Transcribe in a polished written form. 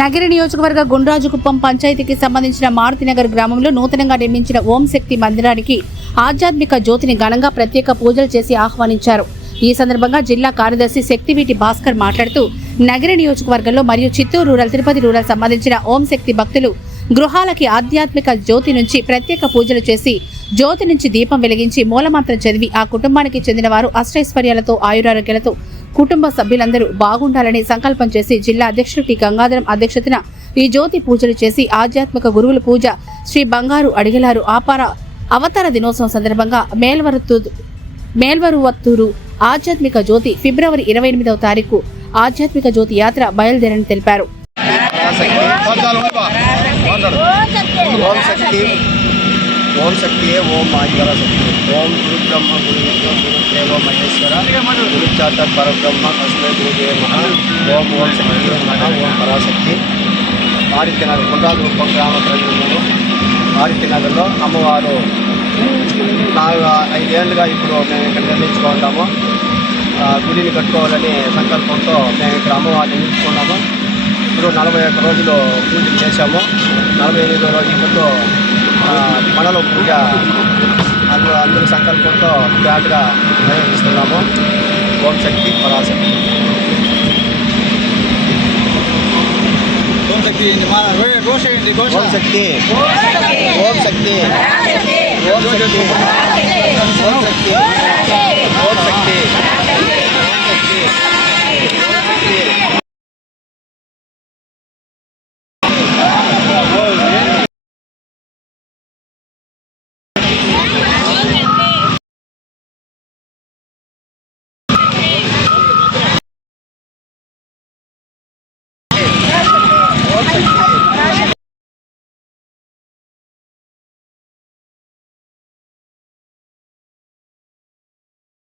నగిరి నియోజకవర్గ గుండ్రాజుకుప్పం పంచాయతీకి సంబంధించిన మారుతినగర్ గ్రామంలో నూతనంగా నిర్మించిన ఓం శక్తి మందిరానికి ఆధ్యాత్మిక జ్యోతిని ఘనంగా ప్రత్యేక పూజలు చేసి ఆహ్వానించారు. ఈ సందర్భంగా జిల్లా కార్యదర్శి శక్తివీటి భాస్కర్ మాట్లాడుతూ నగిరి నియోజకవర్గంలో మరియు చిత్తూరు రూరల్, తిరుపతి రూరల్ సంబంధించిన ఓం శక్తి భక్తులు గృహాలకి ఆధ్యాత్మిక జ్యోతి నుంచి ప్రత్యేక పూజలు చేసి జ్యోతి నుంచి దీపం వెలిగించి మూలమంత్రం చదివి ఆ కుటుంబానికి చెందిన వారు అష్టైశ్వర్యాలతో ఆయురారోగ్యాలతో కుటుంబ సభ్యులందరూ బాగుండాలని సంకల్పం చేసి జిల్లా అధ్యక్షుడు టి గంగాధరం అధ్యక్షతన ఈ జ్యోతి పూజలు చేసి ఆధ్యాత్మిక గురువుల పూజ శ్రీ బంగారు అడిగలారు అవతార దినోత్సవం సందర్భంగా మేల్వరువత్తూరు ఆధ్యాత్మిక జ్యోతి ఫిబ్రవరి 28వ తారీఖు ఆధ్యాత్మిక జ్యోతి యాత్ర బయలుదేరని తెలిపారు. ఓం శక్తి ఓం ఆదివర శక్తి ఓం గురు బ్రహ్మ గురు విష్ణు గురు దేవ మహేశ్వర గురు చాతర్ పరబ్రహ్మ తస్మై గురుదేవ మహా ఓం ఓం శక్తి మహా ఓం పరాశక్తి. మారుతినగర్ గుండ్రాజుకుప్పం గ్రామ ప్రజలు మారుతినగర్లో అమ్మవారు 5 ఏళ్ళుగా ఇప్పుడు మేము ఇక్కడ నిర్మించుకుంటాము. గుడిని కట్టుకోవాలని సంకల్పంతో మేము ఇక్కడ అమ్మవారిని నిర్మించుకున్నాము. ఇప్పుడు 41 రోజులు పూజలు చేశాము. 48వ రోజు ఇప్పుడు మనలో పూజ అందరి సంకల్పంతో గ్రాండ్గా నిర్వహిస్తున్నాము. ఓం శక్తి పరాశక్తి. ఓం శక్తి ఓం శక్తి ఓం శక్తి ఓం శక్తి ఓం శక్తి.